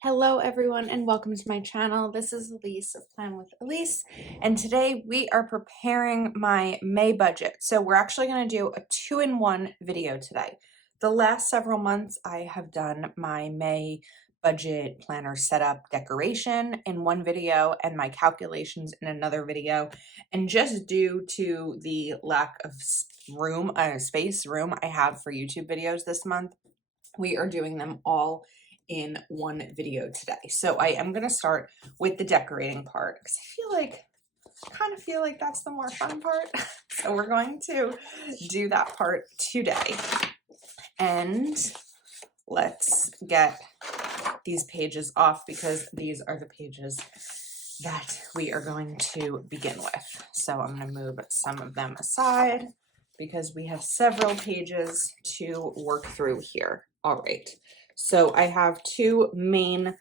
Hello everyone and welcome to my channel. This is Elise of Plan with Elise, and today we are preparing my May budget. So we're actually going to do a two-in-one video today. The last several months I have done my May budget planner setup decoration in one video and my calculations in another video, and just due to the lack of room I have for YouTube videos this month, we are doing them all in one video today. So I am going to start with the decorating part because I kind of feel like that's the more fun part. So we're going to do that part today. And let's get these pages off because these are the pages that we are going to begin with. So I'm going to move some of them aside because we have several pages to work through here. All right. So I have two main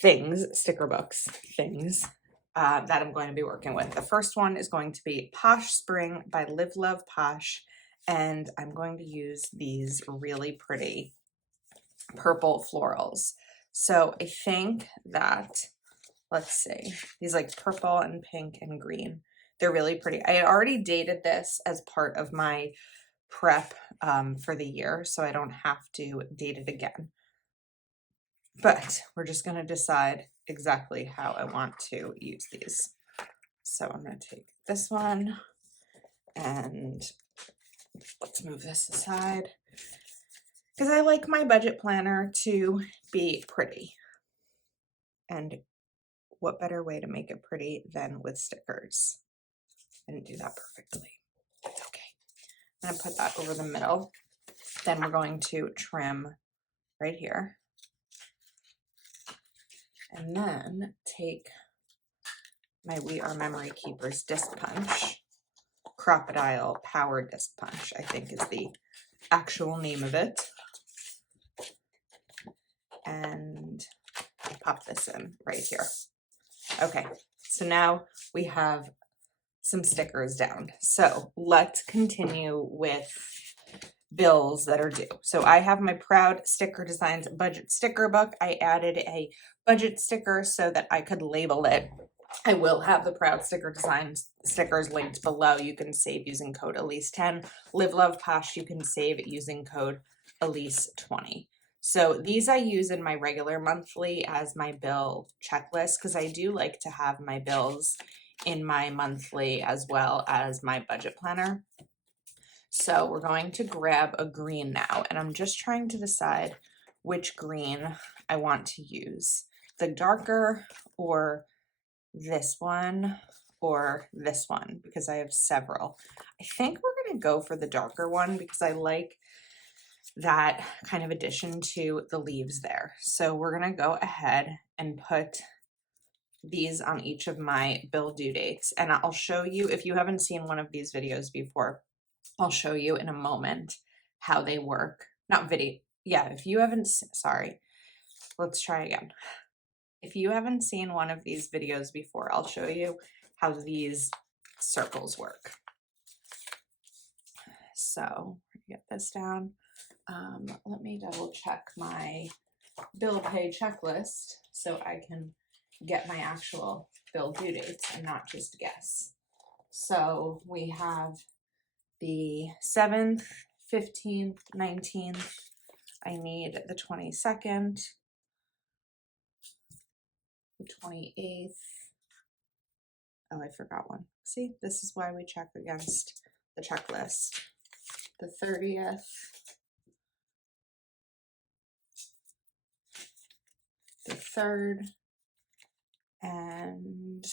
things, sticker books things, that I'm going to be working with. The first one is going to be Posh Spring by Live Love Posh, and I'm going to use these really pretty purple florals. So I think that, let's see, these like purple and pink and green, they're really pretty. I had already dated this as part of my prep for the year, so I don't have to date it again. But we're just going to decide exactly how I want to use these. So I'm going to take this one and let's move this aside because I like my budget planner to be pretty. And what better way to make it pretty than with stickers? I didn't do that perfectly. It's okay. I'm going to put that over the middle. Then we're going to trim right here. And then take my We Are Memory Keepers disc punch, Crocodile Power Disc Punch, I think is the actual name of it. And pop this in right here. Okay, so now we have some stickers down. So let's continue with bills that are due. So I have my Proud Sticker Designs budget sticker book. I added a budget sticker so that I could label it. I will have the Proud Sticker Designs stickers linked below. You can save using code Elise10. Live Love Posh, you can save using code Elise20. So these I use in my regular monthly as my bill checklist because I do like to have my bills in my monthly as well as my budget planner. So we're going to grab a green now, and I'm just trying to decide which green I want to use. The darker or this one or this one, because I have several. I think we're going to go for the darker one because I like that kind of addition to the leaves there. So we're going to go ahead and put these on each of my bill due dates. And I'll show you, if you haven't seen one of these videos before, I'll show you in a moment how they work. Not video. Yeah, if you haven't, sorry, let's try again. If you haven't seen one of these videos before, I'll show you how these circles work. So get this down. Let me double check my bill pay checklist so I can get my actual bill due dates and not just guess. So we have the 7th, 15th, 19th. I need the 22nd, the 28th. Oh, I forgot one. See, this is why we check against the checklist. The 30th, the 3rd, and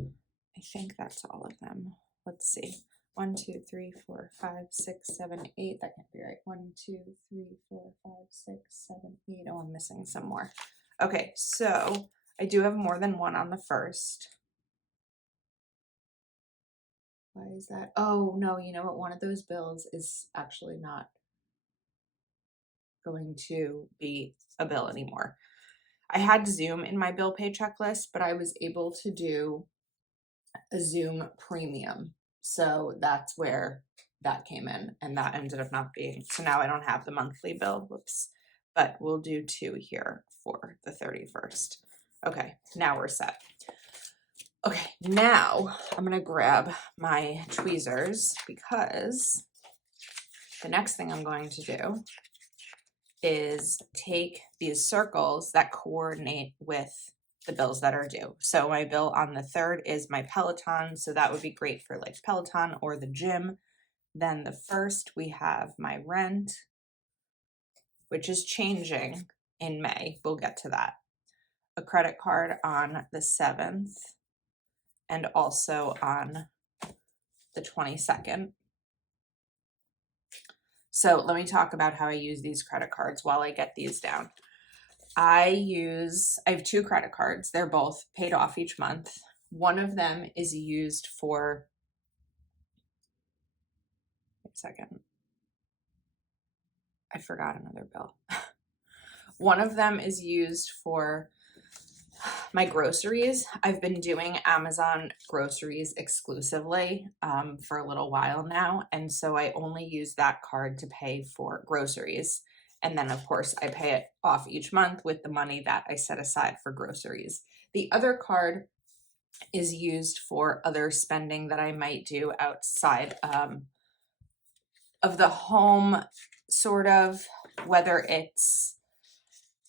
I think that's all of them. Let's see. 1, 2, 3, 4, 5, 6, 7, 8. That can't be right. 1, 2, 3, 4, 5, 6, 7, 8. Oh, I'm missing some more. Okay, so I do have more than one on the 1st. Why is that? Oh, no, you know what? One of those bills is actually not going to be a bill anymore. I had Zoom in my bill pay checklist, but I was able to do a Zoom premium. So that's where that came in, and that ended up not being. So now I don't have the monthly bill. Whoops. but we'll do 2 here for the 31st. Okay, now we're set. Okay, now I'm gonna grab my tweezers because the next thing I'm going to do is take these circles that coordinate with the bills that are due. So my bill on the 3rd is my Peloton, so that would be great for like Peloton or the gym. Then the 1st we have my rent, which is changing in May. We'll get to that. A credit card on the 7th and also on the 22nd. So let me talk about how I use these credit cards while I get these down. I have 2 credit cards. They're both paid off each month. One of them is used for, wait a second, I forgot another bill. One of them is used for my groceries. I've been doing Amazon groceries exclusively for a little while now. And so I only use that card to pay for groceries. And then of course I pay it off each month with the money that I set aside for groceries. The other card is used for other spending that I might do outside of the home, sort of, whether it's,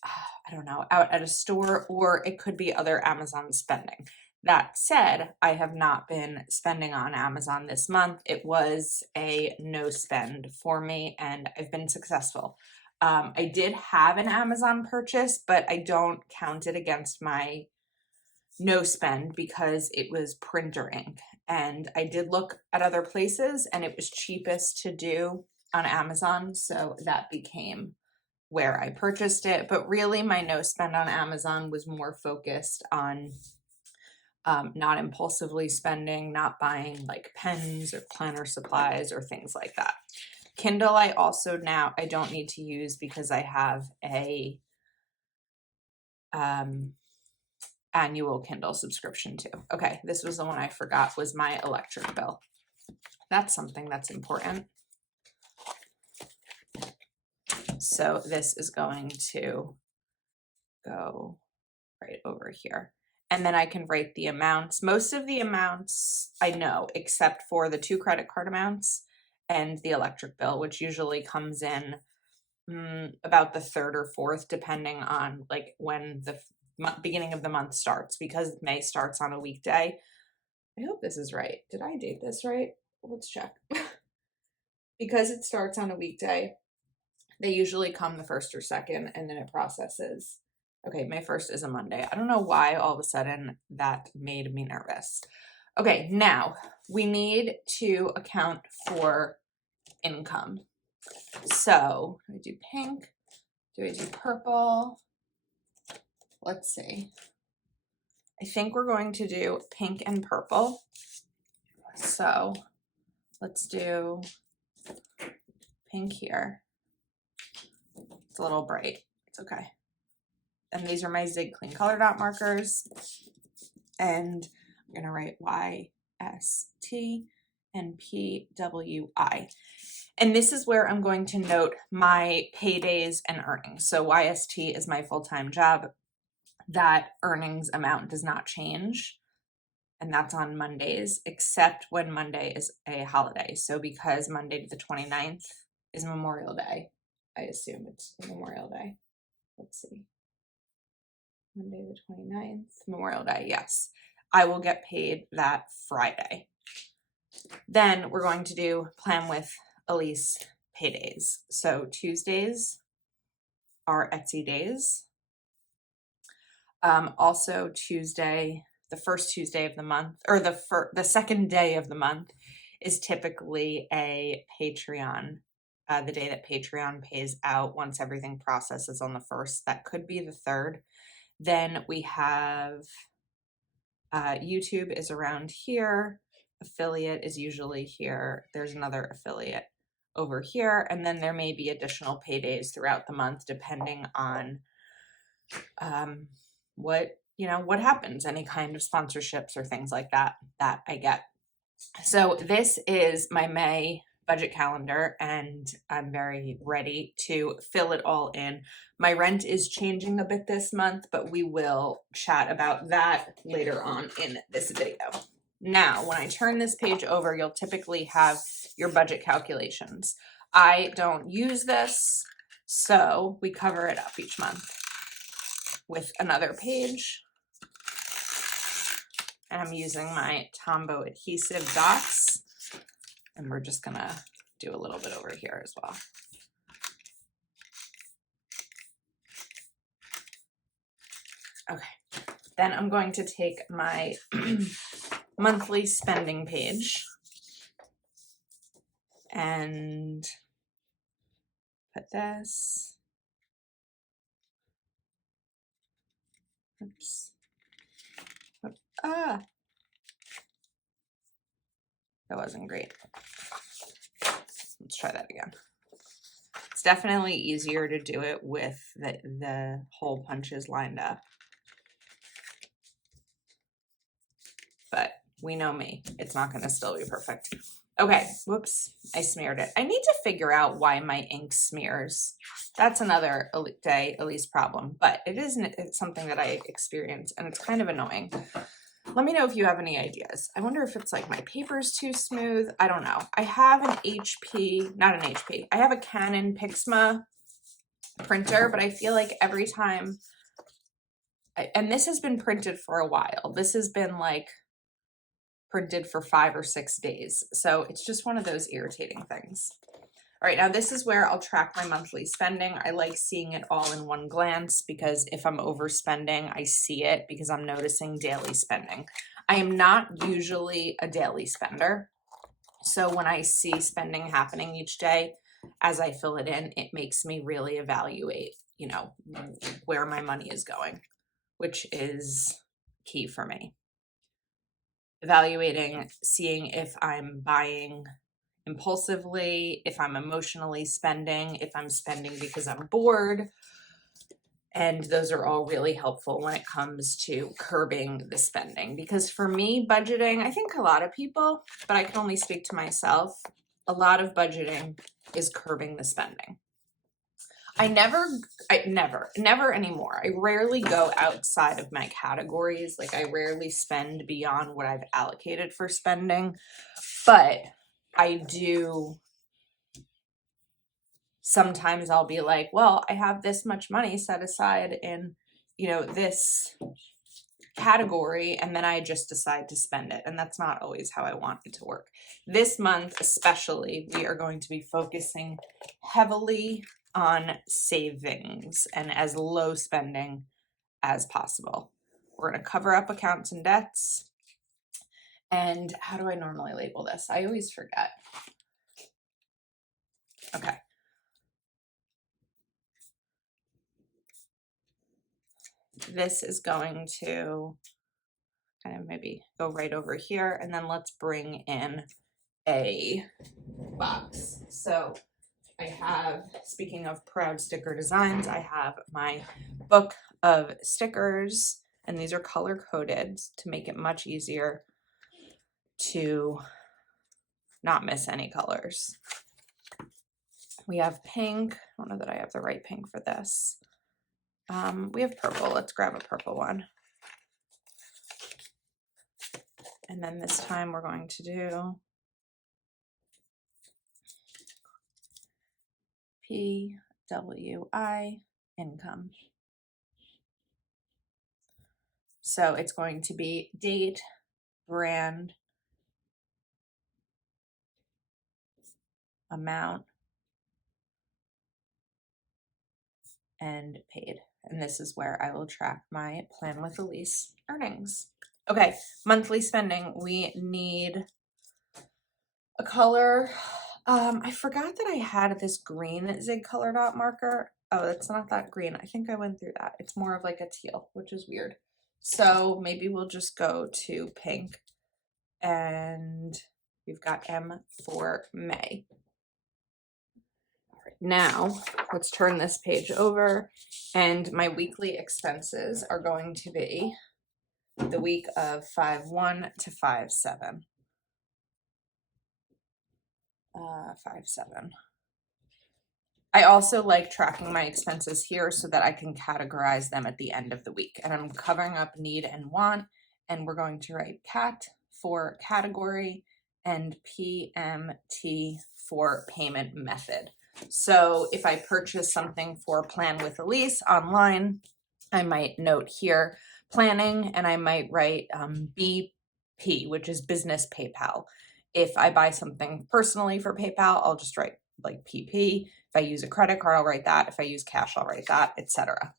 I don't know, out at a store, or it could be other Amazon spending. That said, I have not been spending on Amazon this month. It was a no spend for me and I've been successful. I did have an Amazon purchase, but I don't count it against my no spend because it was printer ink. And I did look at other places and it was cheapest to do on Amazon. So that became where I purchased it. But really my no spend on Amazon was more focused on not impulsively spending, not buying like pens or planner supplies or things like that. Kindle I don't need to use because I have a annual Kindle subscription too. Okay, this was the one I forgot, was my electric bill. That's something that's important. So this is going to go right over here. And then I can write the amounts. Most of the amounts I know, except for the 2 credit card amounts and the electric bill, which usually comes in about the 3rd or 4th, depending on like when the beginning of the month starts, because May starts on a weekday. I hope this is right. Did I date this right? Let's check. Because it starts on a weekday, they usually come the 1st or 2nd, and then it processes. Okay, May 1st is a Monday. I don't know why all of a sudden that made me nervous. Okay, now we need to account for income. So do I do pink? Do I do purple? Let's see. I think we're going to do pink and purple. So let's do pink here. It's a little bright. It's okay. And these are my Zig Clean Color Dot markers. And I'm going to write YST and PWI. And this is where I'm going to note my paydays and earnings. So YST is my full-time job. That earnings amount does not change. And that's on Mondays, except when Monday is a holiday. So because Monday the 29th is Memorial Day, I assume it's Memorial Day. Let's see. Monday the 29th, Memorial Day, yes. I will get paid that Friday. Then we're going to do Plan with Elise paydays. So Tuesdays are Etsy days. Also Tuesday, the first Tuesday of the month, or the second day of the month is typically a Patreon, the day that Patreon pays out once everything processes on the 1st. That could be the 3rd. Then we have YouTube is around here. Affiliate is usually here. There's another affiliate over here. And then there may be additional paydays throughout the month, depending on what happens, any kind of sponsorships or things like that I get. So this is my May budget calendar and I'm very ready to fill it all in. My rent is changing a bit this month, but we will chat about that later on in this video. Now, when I turn this page over, you'll typically have your budget calculations. I don't use this, so we cover it up each month with another page. And I'm using my Tombow adhesive dots. And we're just gonna do a little bit over here as well. Okay, then I'm going to take my monthly spending page and put this, oops, that wasn't great. Let's try that again. It's definitely easier to do it with the hole punches lined up. But we know me, it's not gonna still be perfect. Okay, whoops, I smeared it. I need to figure out why my ink smears. That's another day Elise problem, but it's something that I experience and it's kind of annoying. Let me know if you have any ideas. I wonder if it's like my paper's too smooth. I don't know. I have an HP, not an HP. I have a Canon Pixma printer, but I feel like every time, and this has been printed for a while. This has been like printed for 5 or 6 days. So it's just one of those irritating things. All right, now this is where I'll track my monthly spending. I like seeing it all in one glance because if I'm overspending, I see it because I'm noticing daily spending. I am not usually a daily spender. So when I see spending happening each day, as I fill it in, it makes me really evaluate, you know, where my money is going, which is key for me. Evaluating, seeing if I'm buying impulsively, if I'm emotionally spending, if I'm spending because I'm bored. And those are all really helpful when it comes to curbing the spending. Because for me, budgeting, I think a lot of people, but I can only speak to myself, a lot of budgeting is curbing the spending. I never anymore. I rarely go outside of my categories. Like I rarely spend beyond what I've allocated for spending, but I do. Sometimes I'll be like, well, I have this much money set aside in, you know, this category, and then I just decide to spend it. And that's not always how I want it to work. This month, especially, we are going to be focusing heavily on savings and as low spending as possible. We're going to cover up accounts and debts. And how do I normally label this? I always forget. Okay. This is going to kind of maybe go right over here, and then let's bring in a box. So I have, speaking of proud sticker designs, I have my book of stickers, and these are color coded to make it much easier to not miss any colors. We have pink. I don't know that I have the right pink for this. We have purple. Let's grab a purple one. And then this time we're going to do PWI, income. So it's going to be date, brand, amount, and paid. And this is where I will track my Plan with Elise earnings. Okay, monthly spending. We need a color. I forgot that I had this green Zig Color Dot marker. Oh, it's not that green. I think I went through that. It's more of like a teal, which is weird. So maybe we'll just go to pink. And we've got M for May. Now, let's turn this page over, and my weekly expenses are going to be the week of 5/1 to 5/7. 5.7. I also like tracking my expenses here so that I can categorize them at the end of the week. And I'm covering up need and want, and we're going to write CAT for category and PMT for payment method. So if I purchase something for Plan with Elise online, I might note here planning, and I might write BP, which is business PayPal. If I buy something personally for PayPal, I'll just write like PP. If I use a credit card, I'll write that. If I use cash, I'll write that, etc.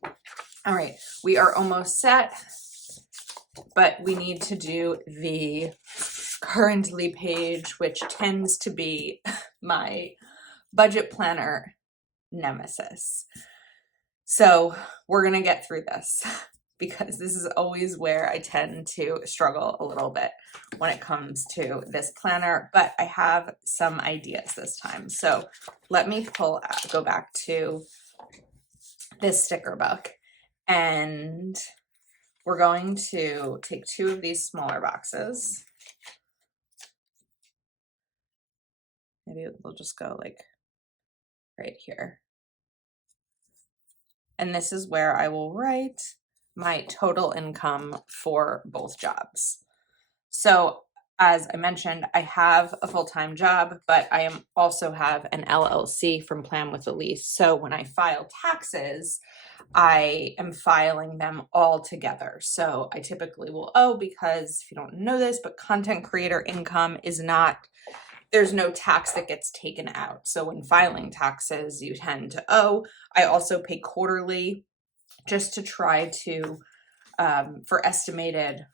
All right, we are almost set, but we need to do the currently page, which tends to be my budget planner nemesis. So we're gonna get through this because this is always where I tend to struggle a little bit when it comes to this planner, but I have some ideas this time. So let me go back to this sticker book, and we're going to take 2 of these smaller boxes. Maybe we'll just go like right here. And this is where I will write my total income for both jobs. So as I mentioned, I have a full-time job, but I also have an LLC from Plan with Elise. So when I file taxes, I am filing them all together. So I typically will owe, because if you don't know this, but content creator income is not, there's no tax that gets taken out. So when filing taxes, you tend to owe. I also pay quarterly just to try to, for estimated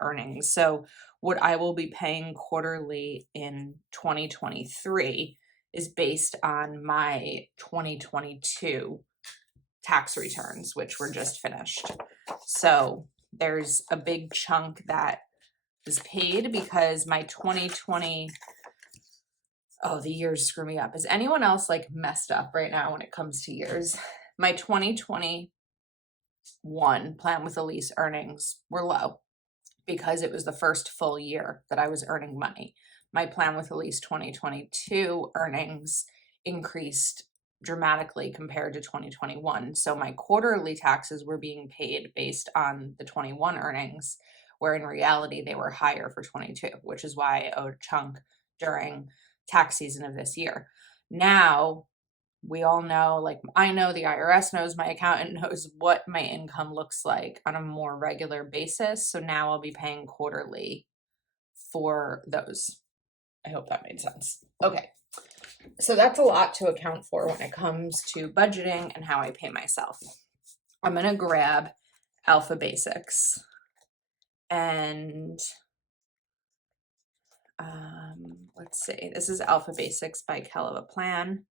earnings. So what I will be paying quarterly in 2023 is based on my 2022 tax returns, which were just finished. So there's a big chunk that is paid because my 2020, oh, the years screw me up. Is anyone else like messed up right now when it comes to years? My 2021 Plan with Elise earnings were low because it was the first full year that I was earning money. My Plan with Elise 2022 earnings increased dramatically compared to 2021. So my quarterly taxes were being paid based on the 21 earnings, where in reality they were higher for 22, which is why I owed a chunk during tax season of this year. Now, we all know, like I know, the IRS knows, my accountant knows what my income looks like on a more regular basis. So now I'll be paying quarterly for those. I hope that made sense. Okay. So that's a lot to account for when it comes to budgeting and how I pay myself. I'm going to grab Alpha Basics, and let's see. This is Alpha Basics by Kelava Plan.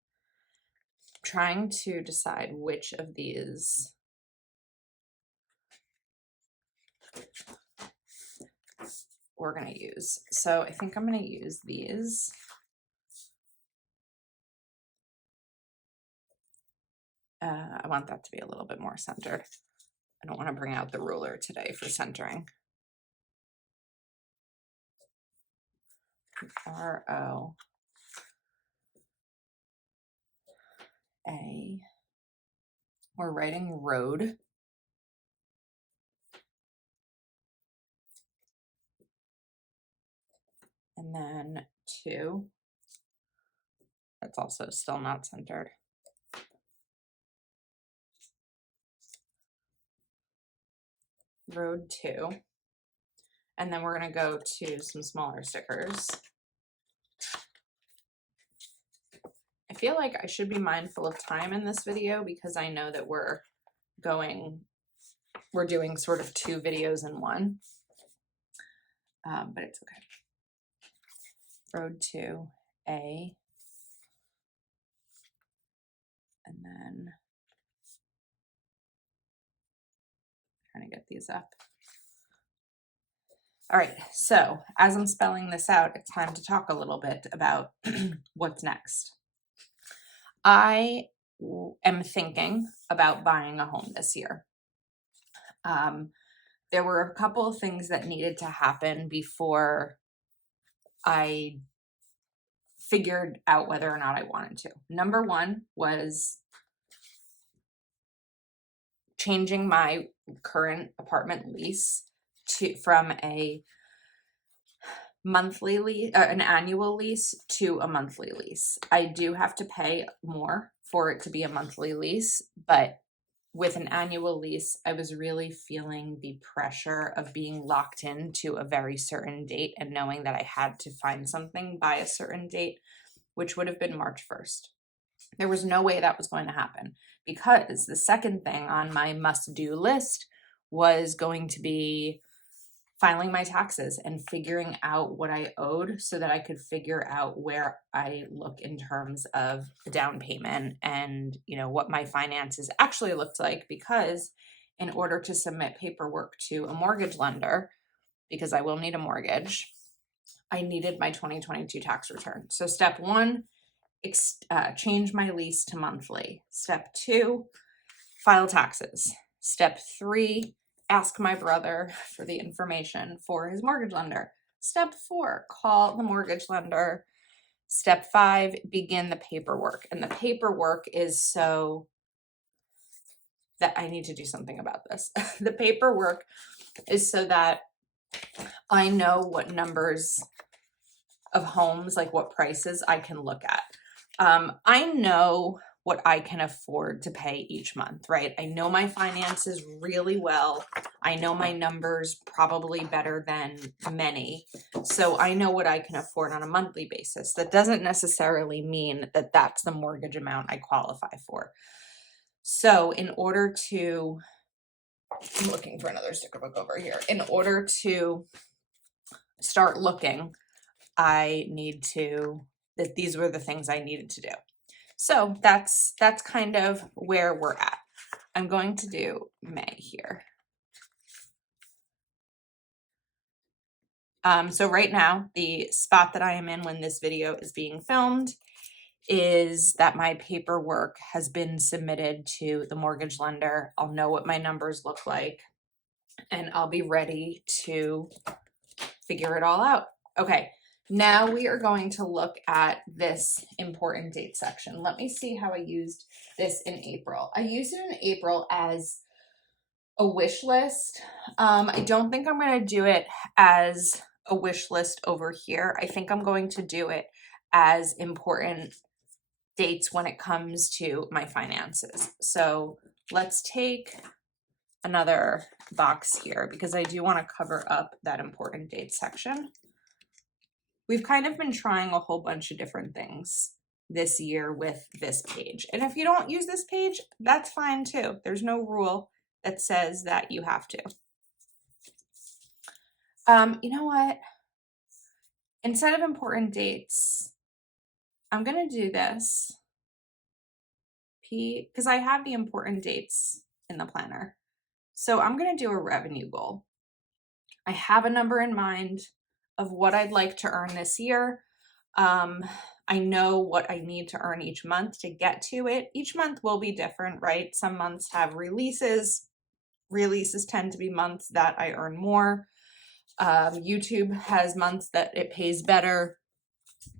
Trying to decide which of these we're going to use. So I think I'm going to use these. I want that to be a little bit more centered. I don't want to bring out the ruler today for centering. ROA. We're writing road. And then 2. That's also still not centered. Road 2. And then we're going to go to some smaller stickers. I feel like I should be mindful of time in this video because I know that we're doing sort of 2 videos in one. But it's okay. Road 2, A. And then trying to get these up. All right, so as I'm spelling this out, it's time to talk a little bit about what's next. I am thinking about buying a home this year. There were a couple of things that needed to happen before I figured out whether or not I wanted to. Number one was changing my current apartment lease from a monthly lease, an annual lease to a monthly lease. I do have to pay more for it to be a monthly lease, but with an annual lease, I was really feeling the pressure of being locked into a very certain date and knowing that I had to find something by a certain date, which would have been March 1st. There was no way that was going to happen because the second thing on my must-do list was going to be filing my taxes and figuring out what I owed so that I could figure out where I look in terms of the down payment and, you know, what my finances actually looked like, because in order to submit paperwork to a mortgage lender, because I will need a mortgage, I needed my 2022 tax return. So step one, change my lease to monthly. Step two, file taxes. Step three, ask my brother for the information for his mortgage lender. Step four, call the mortgage lender. Step five, begin the paperwork. And the paperwork is so that I need to do something about this. The paperwork is so that I know what numbers of homes, like what prices I can look at. I know what I can afford to pay each month, right? I know my finances really well. I know my numbers probably better than many. So I know what I can afford on a monthly basis. That doesn't necessarily mean that that's the mortgage amount I qualify for. So in order to, I'm looking for another sticker book over here. In order to start looking, these were the things I needed to do. So that's kind of where we're at. I'm going to do May here. So right now, the spot that I am in when this video is being filmed is that my paperwork has been submitted to the mortgage lender. I'll know what my numbers look like, and I'll be ready to figure it all out. Okay. Now we are going to look at this important date section. Let me see how I used this in April. I used it in April as a wish list. I don't think I'm going to do it as a wish list over here. I think I'm going to do it as important dates when it comes to my finances. So let's take another box here because I do want to cover up that important date section. We've kind of been trying a whole bunch of different things this year with this page. And if you don't use this page, that's fine too. There's no rule that says that you have to. You know what? Instead of important dates, I'm going to do this because I have the important dates in the planner. So I'm going to do a revenue goal. I have a number in mind of what I'd like to earn this year. I know what I need to earn each month to get to it. Each month will be different, right? Some months have releases. Releases tend to be months that I earn more. YouTube has months that it pays better,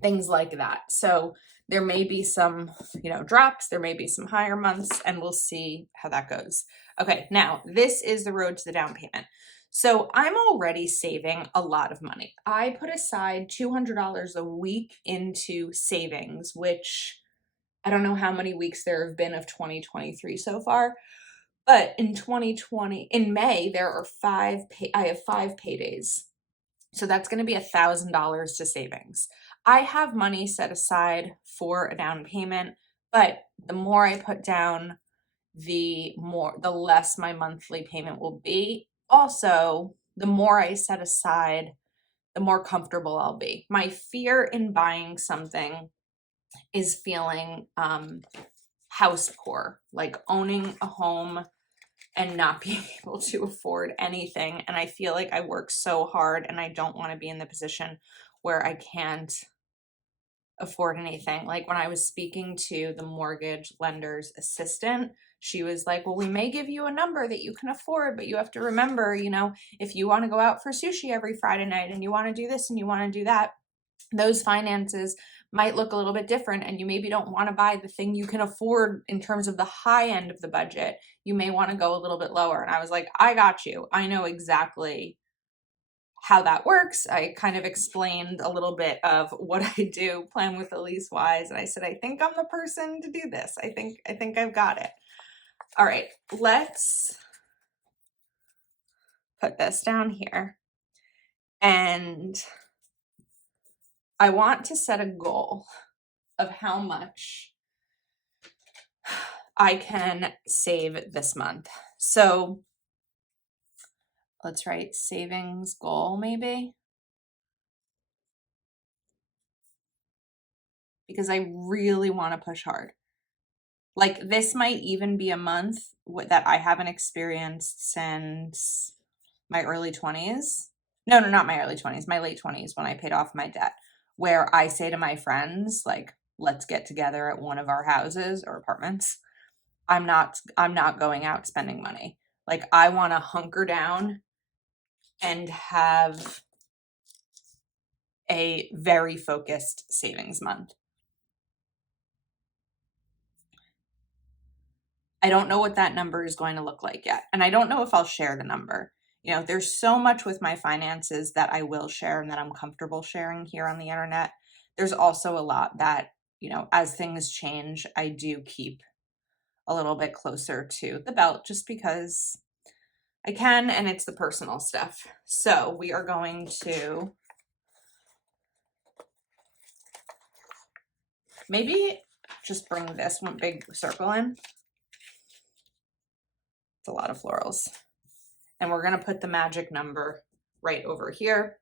things like that. So there may be some, drops, there may be some higher months, and we'll see how that goes. Okay, now this is the road to the down payment. So I'm already saving a lot of money. I put aside $200 a week into savings, which I don't know how many weeks there have been of 2023 so far, but in May, there are I have 5 paydays. So that's going to be $1,000 to savings. I have money set aside for a down payment, but the more I put down, the less my monthly payment will be. Also, the more I set aside, the more comfortable I'll be. My fear in buying something is feeling house poor, like owning a home and not being able to afford anything. And I feel like I work so hard and I don't want to be in the position where I can't afford anything. Like when I was speaking to the mortgage lender's assistant, she was like, well, we may give you a number that you can afford, but you have to remember, if you want to go out for sushi every Friday night and you want to do this and you want to do that, those finances might look a little bit different, and you maybe don't want to buy the thing you can afford in terms of the high end of the budget. You may want to go a little bit lower. And I was like, I got you. I know exactly how that works. I kind of explained a little bit of what I do, Plan with Elise wise, and I said, I think I'm the person to do this. I think I've got it. All right, let's put this down here. And I want to set a goal of how much I can save this month. So let's write savings goal maybe. Because I really want to push hard. Like this might even be a month that I haven't experienced since my early 20s. No, not my early 20s, my late 20s when I paid off my debt, where I say to my friends, like, let's get together at one of our houses or apartments. I'm not going out spending money. Like I want to hunker down and have a very focused savings month. I don't know what that number is going to look like yet. And I don't know if I'll share the number. You know, there's so much with my finances that I will share and that I'm comfortable sharing here on the internet. There's also a lot that, you know, as things change, I do keep a little bit closer to the belt just because I can, and it's the personal stuff. So we are going to maybe just bring this one big circle in. It's a lot of florals. And we're going to put the magic number right over here.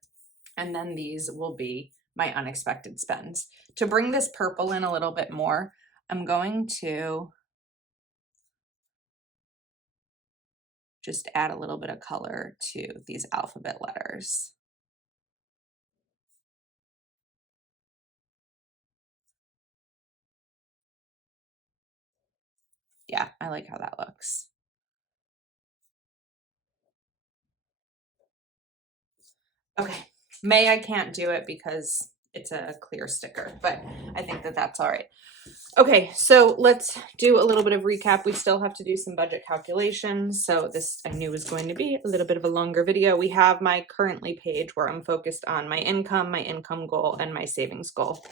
And then these will be my unexpected spends. To bring this purple in a little bit more, I'm going to just add a little bit of color to these alphabet letters. Yeah, I like how that looks. Okay, May I can't do it because it's a clear sticker, but I think that that's all right. Okay, so let's do a little bit of recap. We still have to do some budget calculations. So this I knew was going to be a little bit of a longer video. We have my currently page where I'm focused on my income goal, and my savings goal.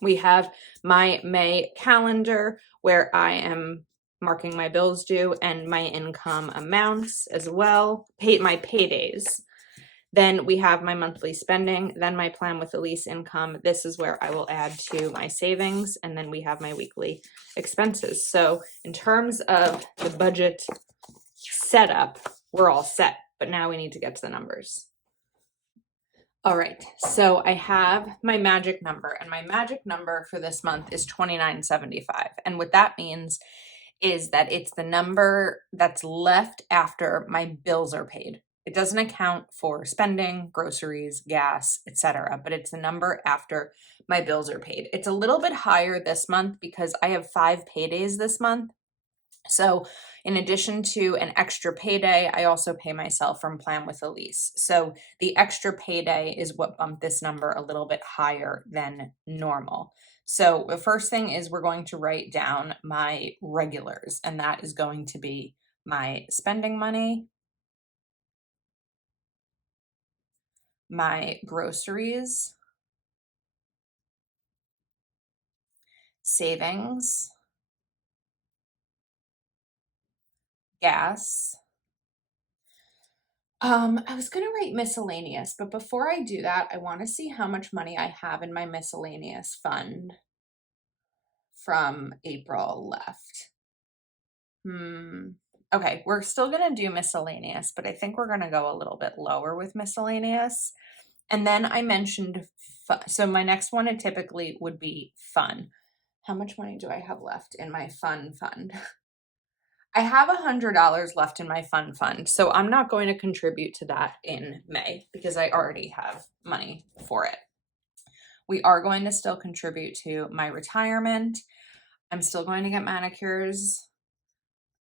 We have my May calendar where I am marking my bills due and my income amounts as well, my paydays. Then we have my monthly spending, then my Plan with Elise income. This is where I will add to my savings, and then we have my weekly expenses. So in terms of the budget setup, we're all set, but now we need to get to the numbers. All right, so I have my magic number, and my magic number for this month is $29.75. And what that means is that it's the number that's left after my bills are paid. It doesn't account for spending, groceries, gas, etc., but it's the number after my bills are paid. It's a little bit higher this month because I have 5 paydays this month. So in addition to an extra payday, I also pay myself from Plan with Elise. So the extra payday is what bumped this number a little bit higher than normal. So the first thing is we're going to write down my regulars, and that is going to be my spending money, my groceries, savings, gas. I was gonna write miscellaneous, but before I do that, I want to see how much money I have in my miscellaneous fund from April left. Okay, we're still gonna do miscellaneous, but I think we're gonna go a little bit lower with miscellaneous. And then I mentioned, so my next one typically would be fun. How much money do I have left in my fun fund? I have $100 left in my fun fund, so I'm not going to contribute to that in May because I already have money for it. We are going to still contribute to my retirement. I'm still going to get manicures.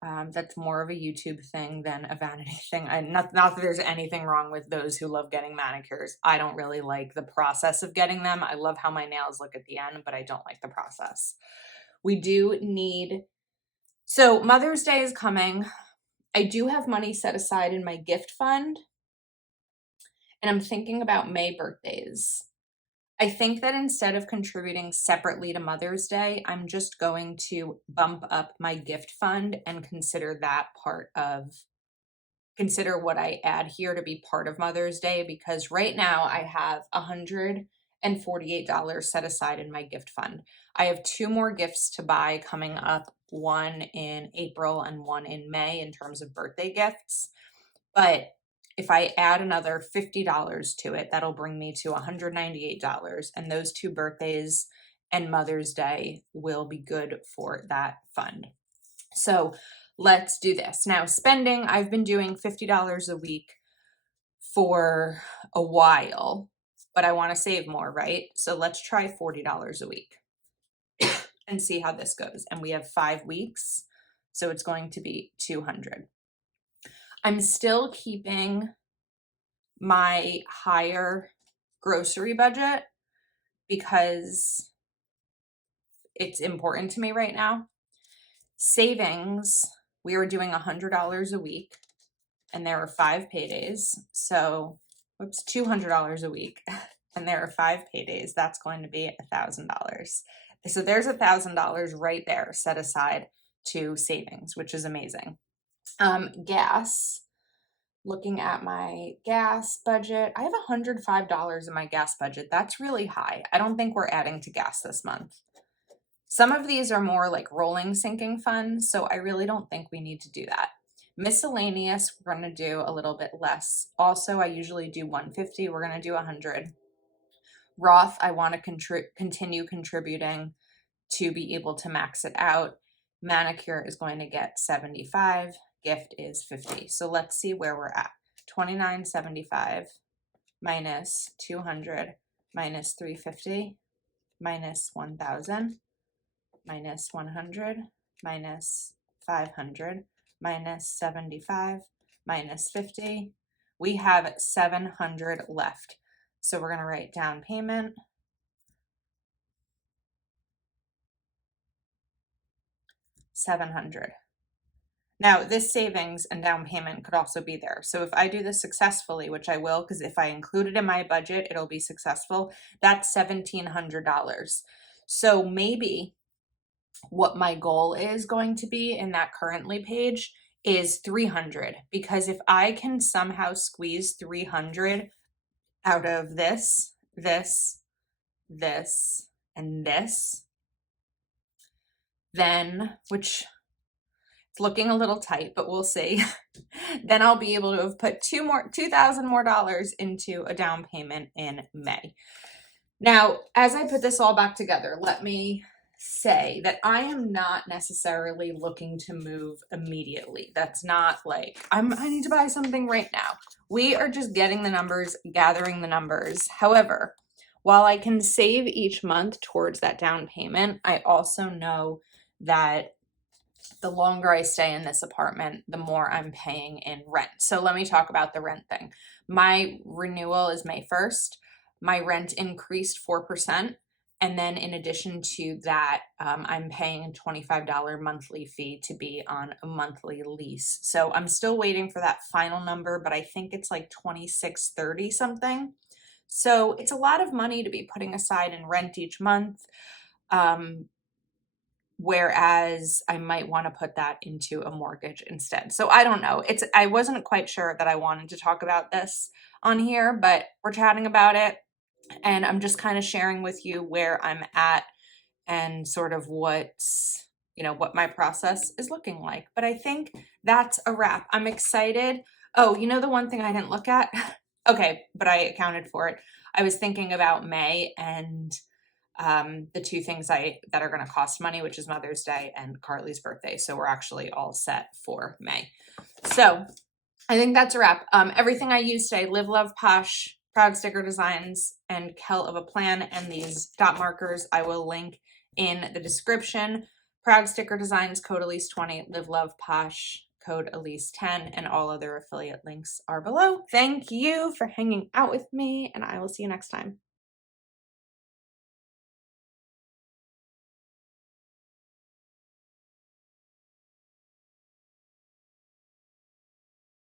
That's more of a YouTube thing than a vanity thing. Not that there's anything wrong with those who love getting manicures. I don't really like the process of getting them. I love how my nails look at the end, but I don't like the process. We do need, so Mother's Day is coming. I do have money set aside in my gift fund, and I'm thinking about May birthdays. I think that instead of contributing separately to Mother's Day, I'm just going to bump up my gift fund and consider what I add here to be part of Mother's Day, because right now I have $148 set aside in my gift fund. I have 2 more gifts to buy coming up, one in April and one in May in terms of birthday gifts. But if I add another $50 to it, that'll bring me to $198. And those 2 birthdays and Mother's Day will be good for that fund. So let's do this. Now, spending, I've been doing $50 a week for a while, but I want to save more, right? So let's try $40 a week and see how this goes. And we have 5 weeks, so it's going to be $200. I'm still keeping my higher grocery budget because it's important to me right now. Savings, we were doing $100 a week, and there are 5 paydays. So, whoops, $200 a week, and there are 5 paydays. That's going to be $1,000. So there's $1,000 right there set aside to savings, which is amazing. Gas, looking at my gas budget, I have $105 in my gas budget. That's really high. I don't think we're adding to gas this month. Some of these are more like rolling sinking funds, so I really don't think we need to do that. Miscellaneous, we're going to do a little bit less. Also, I usually do $150. We're going to do $100. Roth, I want to continue contributing to be able to max it out. Manicure is going to get $75. Gift is $50. So let's see where we're at. $29.75 minus $200 minus $350 minus $1,000 minus $100 minus $500 minus $75 minus $50. We have $700 left. So we're going to write down payment. $700. Now, this savings and down payment could also be there. So if I do this successfully, which I will, because if I include it in my budget, it'll be successful, that's $1,700. So maybe what my goal is going to be in that currently page is $300, because if I can somehow squeeze $300 out of this, and this, then, which it's looking a little tight, but we'll see. Then I'll be able to have put $2,000 more into a down payment in May. Now, as I put this all back together, let me say that I am not necessarily looking to move immediately. That's not like I need to buy something right now. We are just getting the numbers, gathering the numbers. However, while I can save each month towards that down payment, I also know that the longer I stay in this apartment, the more I'm paying in rent. So let me talk about the rent thing. My renewal is May 1st. My rent increased 4%. And then in addition to that, I'm paying a $25 monthly fee to be on a monthly lease. So I'm still waiting for that final number, but I think it's like $26.30 something. So it's a lot of money to be putting aside in rent each month. Whereas I might want to put that into a mortgage instead. So I don't know. I wasn't quite sure that I wanted to talk about this on here, but we're chatting about it. And I'm just kind of sharing with you where I'm at and sort of what my process is looking like. But I think that's a wrap. I'm excited. Oh, the one thing I didn't look at? Okay, but I accounted for it. I was thinking about May and the 2 things that are going to cost money, which is Mother's Day and Carly's birthday. So we're actually all set for May. So I think that's a wrap. Everything I use today, Live, Love, Posh, Proud Sticker Designs, and Kell of a Plan, and these dot markers I will link in the description. Proud Sticker Designs, code Elise20, Live Love Posh, code Elise10, and all other affiliate links are below. Thank you for hanging out with me, and I will see you next time.